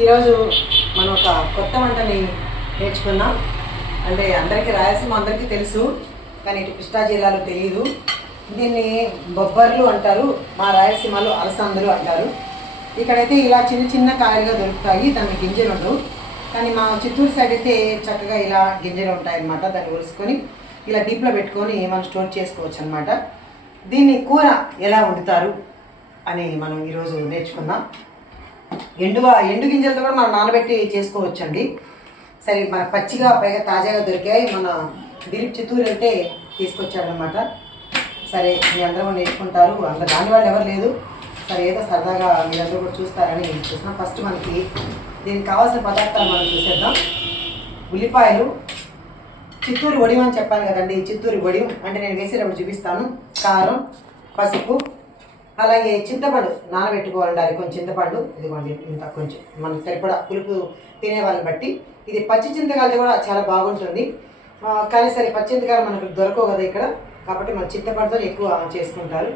ఈరోజు మనం ఒక కొత్త వంటని నేర్చుకున్నాం. అంటే అందరికీ రాయలసీమ అందరికీ తెలుసు, కానీ ఇటు కృష్ణా జిల్లాలో తెలియదు. దీన్ని బొబ్బర్లు అంటారు, మా రాయలసీమలో అలసందలు అంటారు. ఇక్కడైతే ఇలా చిన్న చిన్న కాయలుగా దొరుకుతాయి, దానికి గింజలు ఉండవు. కానీ మా చిత్తూరు సైడ్ అయితే చక్కగా ఇలా గింజలు ఉంటాయన్నమాట. దాన్ని ఒలుసుకొని ఇలా డీప్లో పెట్టుకొని మనం స్టోర్ చేసుకోవచ్చు అనమాట. దీన్ని కూర ఎలా వండుతారు అని మనం ఈరోజు నేర్చుకుందాం. ఎండు గింజలతో కూడా మనం నానబెట్టి చేసుకోవచ్చండి. సరే, మన పచ్చిగా పైగా తాజాగా దొరికాయి. మన దిలీప్ చిత్తూరు అంటే తీసుకొచ్చాడనమాట. సరే, మీ అందరూ నేర్చుకుంటారు, అందులో దాని వాళ్ళు ఎవరు లేదు. సరే, ఏదో సరదాగా మీరందరూ కూడా చూస్తారని చూస్తున్నాం. ఫస్ట్ మనకి దీనికి కావాల్సిన పదార్థాలు మనం చూసేద్దాం. ఉల్లిపాయలు, చిత్తూరు వడియం అని చెప్పాను కదండి, చిత్తూరు వడియం అంటే నేను వేసేటప్పుడు చూపిస్తాను. కారం, పసుపు, అలాగే చింతపండు నానబెట్టుకోవాలండి. కొంచెం చింతపండు ఇదిగోండి, ఇంత కొంచెం మనకు సరిపడా పులుపు తినే వాళ్ళని బట్టి. ఇది పచ్చి చింతకాయలు కూడా చాలా బాగుంటుంది, కానీ సరే పచ్చి చింతకాయలు మనకు దొరకవు కదా ఇక్కడ, కాబట్టి మన చింతపండుతో ఎక్కువ చేసుకుంటారు.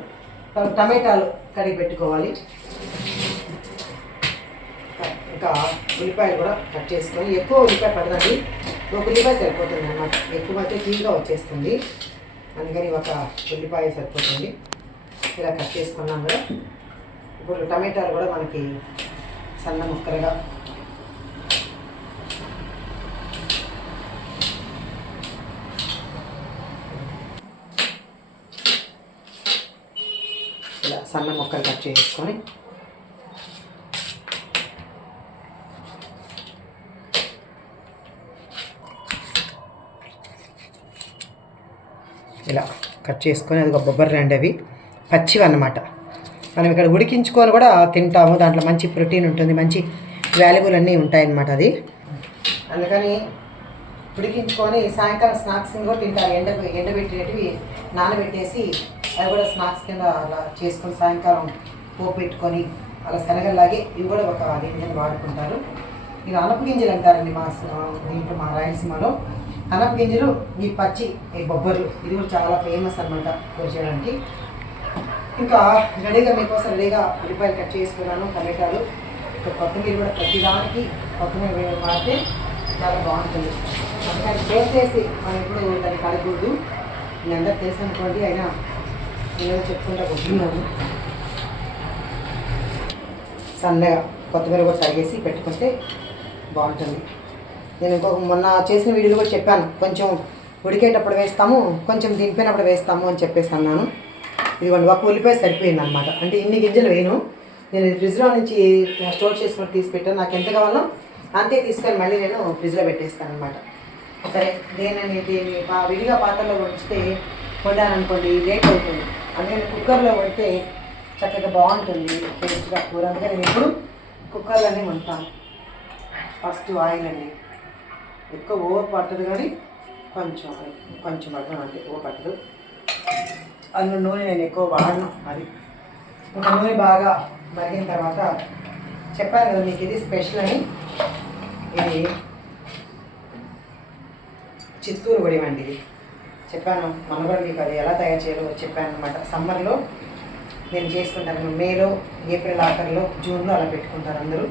టమాటాలు కడిగి పెట్టుకోవాలి. ఇంకా ఉల్లిపాయలు కూడా కట్ చేసుకొని, ఎక్కువ ఉల్లిపాయ పడదండి, ఒక ఉల్లిపాయ సరిపోతుంది అన్నమాట. ఎక్కువ అయితే తీగా వచ్చేస్తుంది, అందుకని ఒక ఉల్లిపాయ సరిపోతుంది. ఇలా కట్ చేసుకున్నాం కదా. ఇప్పుడు టమాటాలు కూడా మనకి సన్న ముక్కలుగా ఇలా సన్న ముక్కలు కట్ చేసుకొని ఇలా కట్ చేసుకొని, అది ఒక బొబ్బరి రెండు అవి పచ్చివి అన్నమాట. మనం ఇక్కడ ఉడికించుకొని కూడా తింటాము, దాంట్లో మంచి ప్రోటీన్ ఉంటుంది, మంచి వాల్యుబుల్ అన్నీ ఉంటాయన్నమాట. అది అందుకని ఉడికించుకొని సాయంకాలం స్నాక్స్ కూడా తింటారు. ఎండబెట్టేటివి నానబెట్టేసి అవి కూడా స్నాక్స్ కింద అలా చేసుకొని సాయంకాలం పోపు పెట్టుకొని అలా శనగల్లాగే ఇవి కూడా ఒక దీని వాడుకుంటారు. ఇవి అనప గింజలు అంటారండి దీంట్లో మా రాయలసీమలో. అనప గింజలు, ఈ పచ్చి ఈ బొబ్బర్లు, ఇది కూడా చాలా ఫేమస్ అనమాట కూర చేయడానికి. ఇంకా రెడీగా మీకోసం రెడీగా ఉల్లిపాయలు కట్ చేసుకున్నాను, టమాటాలు, ఇంకా కొత్తిమీర కూడా ప్రతిదానికి కొత్తిమీర వాడితే చాలా బాగుంటుంది. అందుకని చేసేసి మనం ఇప్పుడు దాన్ని కడగకూడదు, మీ అందరూ తెలుసు అనుకోండి, అయినా నేను చెప్పుకుంటా కొట్టుకున్నాను. సన్నగా కొత్తిమీర కూడా తరిగేసి పెట్టుకుంటే బాగుంటుంది. నేను ఇంకొక మొన్న చేసిన వీడియోలో కూడా చెప్పాను, కొంచెం ఉడికేటప్పుడు వేస్తాము, కొంచెం దింపినప్పుడు వేస్తాము అని చెప్పేసి అన్నాను. ఇదిగోండి, ఒక ఉల్లిపాయ సరిపోయింది అనమాట. అంటే ఇన్ని గింజలు వేయను, నేను ఫ్రిడ్జ్లో నుంచి స్టోర్ చేసుకొని తీసి పెట్టాను. నాకు ఎంత కావాలో అంతే తీసుకొని మళ్ళీ నేను ఫ్రిడ్జ్లో పెట్టేస్తాను అనమాట. సరే, దీన్ని విడిగా పాత్రలో వండితే వండాను అనుకోండి లేట్ అవుతుంది, అందుకని కుక్కర్లో వండితే చక్కగా బాగుంటుంది టేస్ట్గా కూర. అందుకని నేను ఇప్పుడు కుక్కర్లోనే వండుతాను. ఫస్ట్ ఆయిల్ అండి, ఎక్కువ ఓవర్ పట్టదు, కానీ కొంచెం పట్టడం అంటే ఓవర్ పట్టదు. అందులో నూనె నేను ఎక్కువ వాడను. అది ఒక నూనె బాగా మరిగిన తర్వాత చెప్పాను కదా మీకు ఇది స్పెషల్ అని. ఇది చిత్తూరు వడియం అండి, ఇది చెప్పాను మొన్న కూడా మీకు. అది ఎలా తయారు చేయాలో చెప్పాను అనమాట. సమ్మర్లో నేను చేసుకుంటాను, మేలో, ఏప్రిల్ ఆఖరిలో, జూన్లో అలా పెట్టుకుంటారు అందరూ.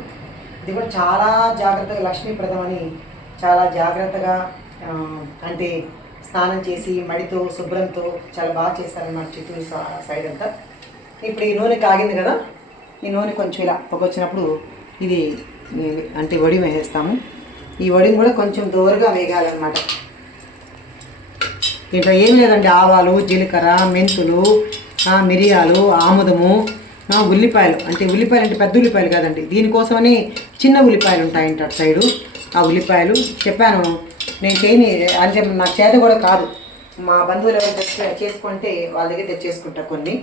ఇది కూడా చాలా జాగ్రత్తగా, లక్ష్మీప్రదం అని చాలా జాగ్రత్తగా, అంటే స్నానం చేసి మడితో శుభ్రంతో చాలా బాగా చేస్తారన్నమాట చిత్తూరు సైడ్ అంతా. ఇప్పుడు ఈ నూనె కాగింది కదా, ఈ నూనె కొంచెం ఇలా పొగొచ్చినప్పుడు ఇది అంటే వడియం వేసేస్తాము. ఈ వడియం కూడా కొంచెం దోరగా వేగాలన్నమాట. దీంట్లో ఏం లేదండి, ఆవాలు, జీలకర్ర, మెంతులు, మిరియాలు, ఆముదము, ఉల్లిపాయలు. అంటే ఉల్లిపాయలు అంటే పెద్ద ఉల్లిపాయలు కాదండి, దీనికోసమని చిన్న ఉల్లిపాయలు ఉంటాయంట అటు సైడు. ఆ ఉల్లిపాయలు చెప్పాను నేను చేయని, అంటే నాకు చేత కూడా కాదు, మా బంధువులు ఎవరు చేసుకుంటే వాళ్ళ దగ్గర తెచ్చేసుకుంటా కొన్ని.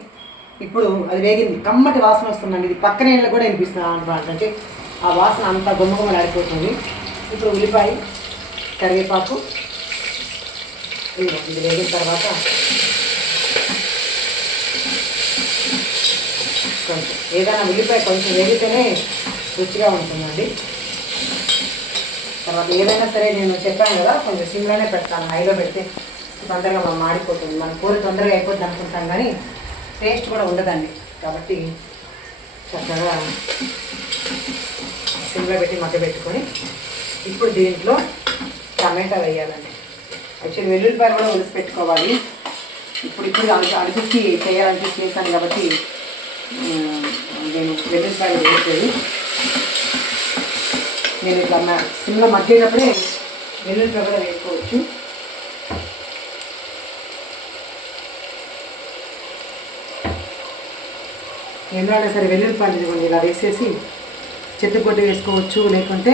ఇప్పుడు అది వేగింది, కమ్మటి వాసన వస్తుందండి. ఇది పక్కన నీళ్ళు కూడా వినిపిస్తున్నాను అనమాట, అంటే ఆ వాసన అంతా గుమ్మగుమ్మలు ఆడిపోతుంది. ఇప్పుడు ఉల్లిపాయ, కరివేపాకు, ఇది వేగిన తర్వాత కొంచెం ఏదైనా ఉల్లిపాయ కొంచెం వేగితేనే రుచిగా ఉంటుందండి. తర్వాత ఏదైనా సరే నేను చెప్పాను కదా, కొంచెం సిమ్లోనే పెడతాను, హైలో పెడితే తొందరగా మనం మాడిపోతుంది. మన కూర తొందరగా అయిపోతుంది అనుకుంటాం, కానీ టేస్ట్ కూడా ఉండదండి. కాబట్టి చక్కగా సిమ్లో పెట్టి మగ్గబెట్టుకొని ఇప్పుడు దీంట్లో టమాటా వేయాలండి. యాక్చువల్లీ వెల్లుల్లిపాయలు కూడా ఒలిసి పెట్టుకోవాలి. ఇప్పుడు అడుగుకి చేయాలంటే చేశాను కాబట్టి నేను వెల్లుల్లిపాయలు వేయట్లేదు. నేను ఇట్లా సిమ్లో మగ్గేటప్పుడే వెల్లుల్లిపాయ కూడా వేసుకోవచ్చు. ఎందుకంటే సరే వెల్లుల్లిపాయలు ఇదిగోండి ఇలా వేసేసి చెత్తగొడ్డు వేసుకోవచ్చు, లేకుంటే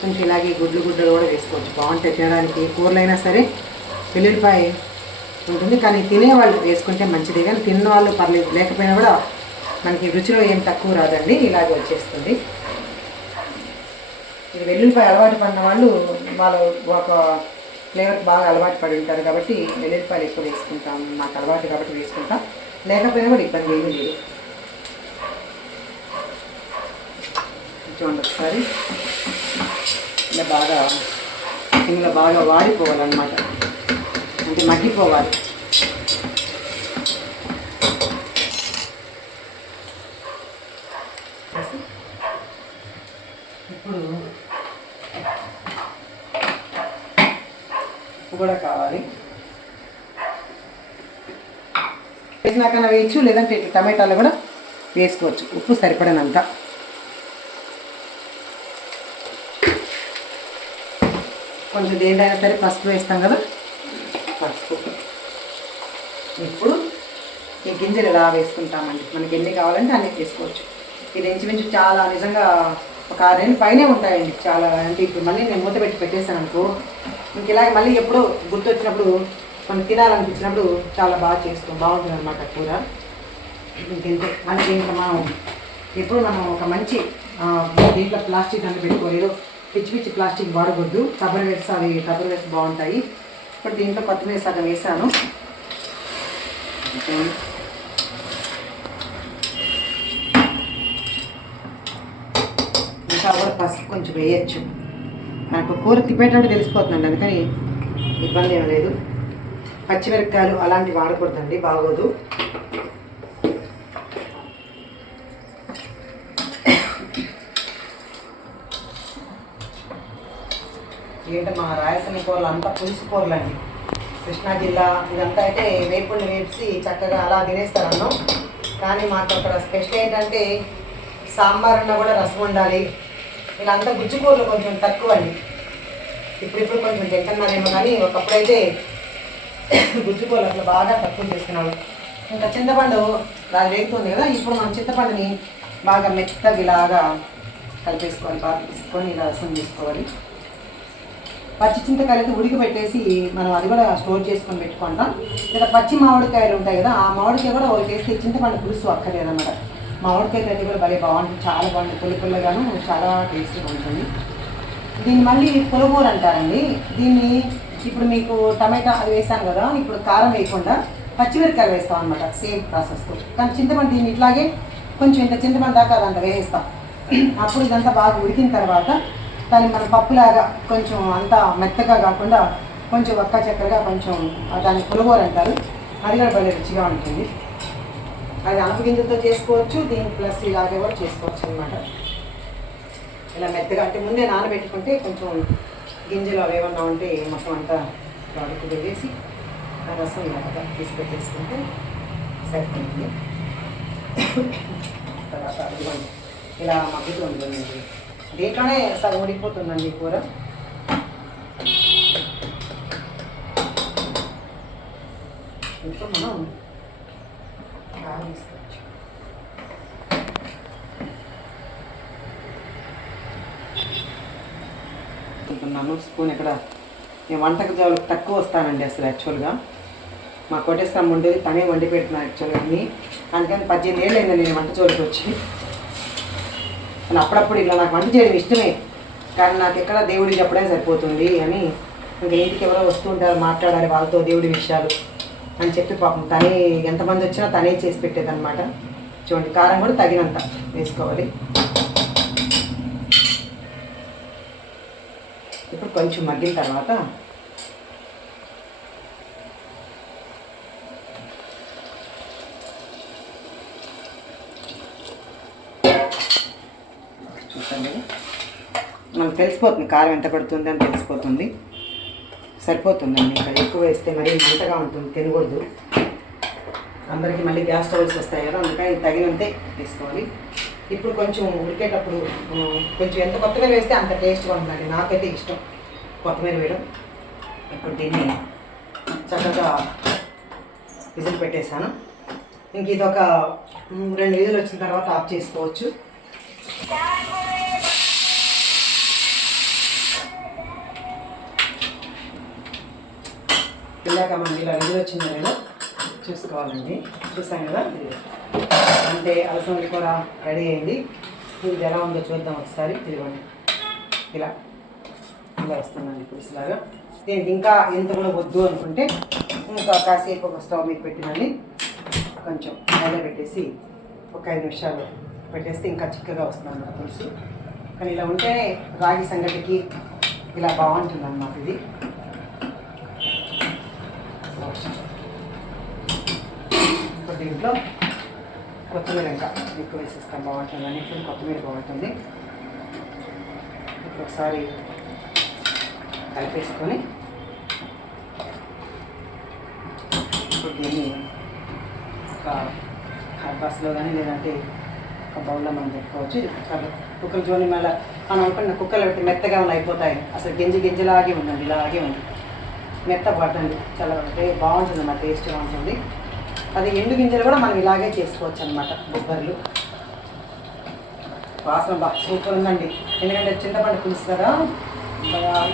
కొంచెం ఇలాగే గుడ్లు కూడా వేసుకోవచ్చు. బాగుంటాయి తినడానికి. కూరలైనా సరే వెల్లుల్లిపాయ ఉంటుంది, కానీ తినేవాళ్ళు వేసుకుంటే మంచిది. కానీ తిన్న వాళ్ళు పర్లేదు, లేకపోయినా కూడా మనకి రుచిలో ఏం తక్కువ రాదండి, ఇలాగే వచ్చేస్తుంది. ఇది వెల్లుల్లిపాయ అలవాటు పడిన వాళ్ళు ఒక ఫ్లేవర్కి బాగా అలవాటు పడి ఉంటారు కాబట్టి వెల్లుల్లిపాయలు ఎక్కువ వేసుకుంటాం. నాకు అలవాటు కాబట్టి వేసుకుంటాం, లేకపోయినా కూడా ఇబ్బంది ఏమీ లేదు. చూడండి ఒకసారి ఇలా బాగా వాడిపోవాలన్నమాట, అంటే మగ్గిపోవాలి. ఇప్పుడు ఉప్పు కూడా కావాలి. వేసినాకన్నా వేయచ్చు, లేదంటే ఇట్లా టమాటాలు కూడా వేసుకోవచ్చు. ఉప్పు సరిపడనంత. కొంచెం దేంటైనా సరే పసుపు వేస్తాం కదా, పసుపు. ఇప్పుడు ఈ గింజలు ఎలా వేసుకుంటామండి, మనకి ఎన్ని కావాలంటే అన్ని వేసుకోవచ్చు. ఇది ఇంచుమించు చాలా నిజంగా ఒక 6 నెలలు పైనే ఉంటాయండి చాలా. అంటే ఇప్పుడు మళ్ళీ నేను మూత పెట్టి పెట్టేశాను అనుకో, ఇంక ఇలాగ మళ్ళీ ఎప్పుడో గుర్తు వచ్చినప్పుడు మనం తినాలనిపించినప్పుడు చాలా బాగా చేస్తాం, బాగుంటుంది అన్నమాట కూర. ఇంకెంతే. మనకి ఇంకా ఎప్పుడు మనం ఒక మంచి దీంట్లో ప్లాస్టిక్ అంటే పెట్టుకోలేదు, పిచ్చి ప్లాస్టిక్ వాడకూడదు. టబ్బర్ వేసి బాగుంటాయి. ఇప్పుడు దీంట్లో కొత్తిమీర సగం వేసాను. ఇంకా కూడా పసుపు కొంచెం వేయచ్చు. మనకు కూర తిప్పేటట్టు తెలిసిపోతుందండి, అందుకని ఇబ్బంది ఏం లేదు. పచ్చిమిరపకాయలు అలాంటివి వాడకూడదండి, బాగోదు. ఏంటంటే మా రాయలసీమ కూరలు అంతా పులుసు కూరలండి. కృష్ణా జిల్లా ఇదంతా అయితే వేపుల్ని వేసి చక్కగా అలా తినేస్తారు అన్నం. కానీ మాకు అక్కడ స్పెషల్ ఏంటంటే సాంబార్ అన్నా కూడా రసం ఉండాలి. వీళ్ళంతా గుజ్జు కూరలు కొంచెం తక్కువ అండి. ఇప్పుడు కొంచెం తింటున్నారేమో, కానీ ఒకప్పుడైతే గుజ్జు కూరలు అసలు బాగా తక్కువ చేసుకున్నాడు. ఇంకా చింతపండు అది వేగుతుంది కదా, ఇప్పుడు మనం చింతపండుని బాగా మెత్తగా ఇలాగా కలిపేసుకోవాలి. బాగా తీసుకొని ఇలా రసం తీసుకోవాలి. పచ్చి చింతకాయలు ఉడికిపెట్టేసి మనం అది కూడా స్టోర్ చేసుకొని పెట్టుకుంటాం. లేదా పచ్చి మామిడికాయలు ఉంటాయి కదా, ఆ మామిడికాయ కూడా ఒకటి వేస్తే చింతపండు పులుసు అక్కర్లేదన్నమాట. మామిడికాయ కర్రీ కూడా భలే బాగుంటుంది, చాలా బాగుంటుంది. పుల్లగాను చాలా టేస్టీగా ఉంటుంది. దీన్ని మళ్ళీ పులగూర అంటారండి. దీన్ని ఇప్పుడు మీకు టమాటా అది వేసాను కదా, ఇప్పుడు కారం వేయకుండా పచ్చిమిరపకాయలు వేస్తాం అనమాట, సేమ్ ప్రాసెస్తో. కానీ చింతపండు దీన్ని ఇట్లాగే కొంచెం ఇంత చింతపండు దాకా అదంతా వేస్తాం. అప్పుడు ఇదంతా బాగా ఉడికిన తర్వాత దాన్ని మనం పప్పులాగా కొంచెం అంతా మెత్తగా కాకుండా కొంచెం ఒక్క చక్కరగా కొంచెం దాన్ని పులగూర అంటారు. అది కూడా భలే రుచిగా ఉంటుంది. అది అనప గింజలతో చేసుకోవచ్చు, దీని ప్లస్ ఇలాగే కూడా చేసుకోవచ్చు అనమాట. ఇలా మెత్తగా అంటే ముందే నానబెట్టుకుంటే కొంచెం గింజలు అవి ఏమన్నా ఉంటే మొత్తం అంతా అడుగు వేసి ఆ రసం ఇలాగా తీసి పెట్టేసుకుంటే సరిపోతుంది. తర్వాత అదిగోండి ఇలా మగ్గుతూ ఉంటుంది. దీంట్లోనే సగం ఉడికిపోతుందండి కూర. ఇప్పుడు మనం కారం వేసుకోవచ్చు. అనుకుంటున్నాను స్పూన్ ఇక్కడ. నేను వంటకు తక్కువ వస్తానండి అసలు. యాక్చువల్గా మా కోటేశ్వరం ఉండేది తనే వండి పెడుతున్నాను యాక్చువల్గా అన్నీ. అందుకని 18 ఏళ్ళు అయింది నేను వంట జోలికి వచ్చి. అప్పుడప్పుడు ఇలా నాకు వంట చేయడం ఇష్టమే, కానీ నాకు ఎక్కడ దేవుడికి చెప్పడే సరిపోతుంది అని ఇంకా ఇంటికి ఎవరో వస్తుంటారు, మాట్లాడాలి వాళ్ళతో దేవుడి విషయాలు అని చెప్పి పాపం తనే ఎంతమంది వచ్చినా తనే చేసి పెట్టేదన్నమాట. చూడండి కారం కూడా తగినంత వేసుకోవాలి. ఇప్పుడు కొంచెం మగ్గిన తర్వాత మనకు తెలిసిపోతుంది కారం ఎంత పడుతుంది అని తెలిసిపోతుంది. సరిపోతుందండి. ఇంకా ఎక్కువ వేస్తే మరీ మంటగా ఉంటుంది, తినకూడదు. అందరికీ మళ్ళీ గ్యాస్ స్టవ్స్ వస్తాయి కదా, అందుకని తగినంతే వేసుకోవాలి. ఇప్పుడు కొంచెం ఉడికేటప్పుడు కొంచెం ఎంత కొత్తిమీర వేస్తే అంత టేస్ట్గా ఉంటుందండి. నాకైతే ఇష్టం కొత్తిమీర వేయడం. ఇప్పుడు దీన్ని చక్కగా విజిల్ పెట్టేశాను. ఇంక ఇది ఒక 2 విజిల్ వచ్చిన తర్వాత ఆఫ్ చేసుకోవచ్చు. ఇలాగ మనకి ఇలా విజిల్ వచ్చిందో లేదో చూసుకోవాలండి. చూసాం కదా, అంటే అలసంద కూర రెడీ అయింది. ఇది ఎలా ఉందో చూద్దాం ఒకసారి. ఇదిగోండి ఇలా ఇలా వస్తుందండి పులుసులాగా. దీనికి ఇంకా ఎంత కూడా వద్దు అనుకుంటే ఇంకా కాసేపు ఒక స్టవ్ మీద పెట్టినండి కొంచెం మైదా పెట్టేసి ఒక 5 నిమిషాలు పెట్టేస్తే ఇంకా చిక్కగా వస్తుంది అన్నమాట పులుసు. కానీ ఇలా ఉంటేనే రాగి సంగటికి ఇలా బాగుంటుంది అన్నమాట. ఇది ఇప్పుడు దీంట్లో కొత్తిమీర ఇంకా ఎక్కువ వేసేస్తాం, బాగుంటుంది. అన్నింటిలో కొత్తిమీర బాగుంటుంది. ఇప్పుడు ఒకసారి కలిపేసుకొని ఇప్పుడు దీన్ని ఒక బాస్లో కానీ లేదంటే ఒక బౌల్లో మనం పెట్టుకోవచ్చు. కుక్కర్ జోని మళ్ళీ మనం అనుకున్న కుక్కర్లో పెట్టి మెత్తగా అయిపోతాయి. అసలు గింజలాగే ఉందండి, ఇలాగే ఉంది. మెత్త పట్టండి, చాలా బాగుంటుంది అన్నమాట, టేస్ట్గా ఉంటుంది. అది ఎండు గింజలు కూడా మనం ఇలాగే చేసుకోవచ్చు అనమాట. బొబ్బర్లు వాసన సూపర్ ఉందండి. ఎందుకంటే చింతపండు పులుసు కదా.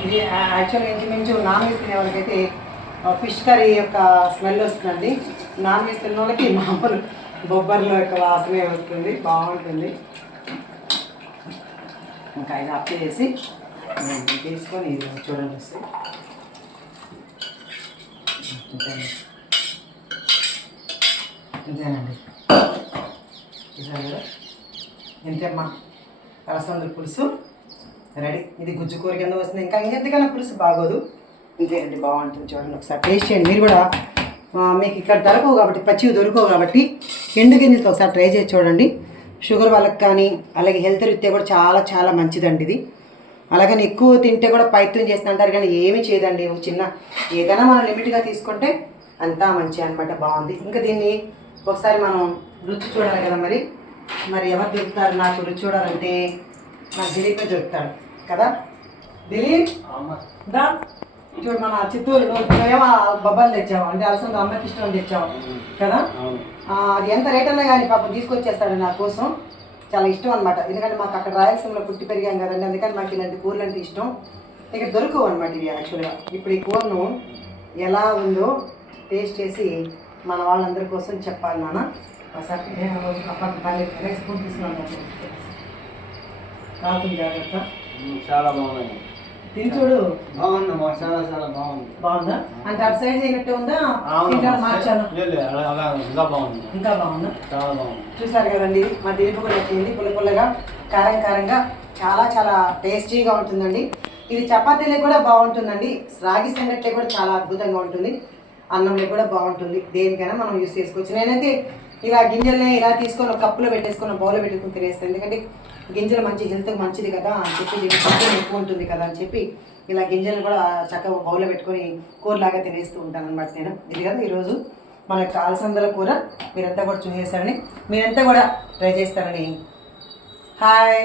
ఇది యాక్చువల్గా ఇంచుమించు నాన్ వెజ్ తినే వాళ్ళకైతే ఫిష్ కర్రీ యొక్క స్మెల్ వస్తుందండి. నాన్ వెజ్ తినే వాళ్ళకి మామూలు బొబ్బర్ల యొక్క వాసనే వస్తుంది, బాగుంటుంది. ఇంకా ఇది అప్ చేసి తీసుకొని ఇది చూడండి వస్తాయి. ఇంతేనండి, చూసాను కదా, ఇంతేమ్మా అలసంద పులుసు రెడీ. ఇది గుజ్జు కూర కింద వస్తుంది. ఇంకా ఇంకెంతకన్నా పులుసు బాగోదు. ఇంతేనండి, బాగుంటుంది. చూడండి ఒకసారి టేస్ట్ చేయండి మీరు కూడా. మీకు ఇక్కడ దొరకవు కాబట్టి, పచ్చివి దొరకవు కాబట్టి ఎండు గింజలతో ఒకసారి ట్రై చేసి చూడండి. షుగర్ వాళ్ళకి కానీ అలాగే హెల్త్ రీత్యా కూడా చాలా చాలా మంచిదండి ఇది. అలాగని ఎక్కువ తింటే కూడా పైత్యం చేస్తూ అంటారు, కానీ ఏమీ చేయదండి. చిన్న ఏదైనా మనం లిమిట్గా తీసుకుంటే అంతా మంచి అనమాట. బాగుంది. ఇంకా దీన్ని ఒకసారి మనం రుచి చూడాలి కదా. మరి ఎవరు దొరుకుతారు నాకు రుచి చూడాలంటే? నాకు దిలీపే దొరుకుతాడు కదా. దిలీప్ దా చూడు, మన చిత్తూరు నువ్వేమో బొబ్బలు తెచ్చావు అంటే అలసంద అమ్మకి ఇష్టం తెచ్చావు కదా. అది ఎంత రేట్ అన్నా కానీ పాపం తీసుకొచ్చేస్తాడు నా కోసం. చాలా ఇష్టం అనమాట. ఎందుకంటే మాకు అక్కడ రాయలసీమలో పుట్టి పెరిగాం కదండి, అందుకని మాకు ఇలాంటి కూరలు అంటే ఇష్టం. ఇక్కడ దొరకవు అనమాట ఇవి యాక్చువల్గా. ఇప్పుడు ఈ కూరను ఎలా ఉందో టేస్ట్ చేసి మన వాళ్ళందరి కోసం చెప్పాలి నాన్న. ఒకసారి స్పూన్ తీసుకున్నాను, కాకుండా జాగ్రత్త. చాలా బాగున్నాయి. తిని చూడు. బాగుందమ్మా, చాలా చాలా బాగుంది. బాగుందా అంటే అటు సైడ్ చేయనట్టే ఉందా? మార్చాను. ఇంకా బాగుంది. ఇంకా బాగుందా? చాలా బాగుంది. చూసారు కదండి, మా దిలీపు కూడా వచ్చింది. పుల్లగా కారంగా చాలా చాలా టేస్టీగా ఉంటుందండి. ఇది చపాతీలకు కూడా బాగుంటుందండి. రాగి సంగట్లో కూడా చాలా అద్భుతంగా ఉంటుంది. అన్నంలో కూడా బాగుంటుంది. దేనికైనా మనం యూస్ చేసుకోవచ్చు. నేనైతే ఇలా గింజల్ని ఇలా తీసుకొని ఒక కప్పులో పెట్టేసుకొని బౌల్లో పెట్టుకుని తినేస్తాను. ఎందుకంటే గింజలు మంచి హెల్త్కి మంచిది కదా అని చెప్పి, ప్రోటీన్ ఎక్కువ ఉంటుంది కదా అని చెప్పి ఇలా గింజలు కూడా చక్కగా బౌల్లో పెట్టుకొని కూరలాగా తినేస్తూ ఉంటాను అనమాట నేను. ఇది కదా ఈరోజు మన యొక్క అలసందల కూర. మీరంతా కూడా చూసేస్తారని, మీరంతా కూడా ట్రై చేస్తారని. హాయ్.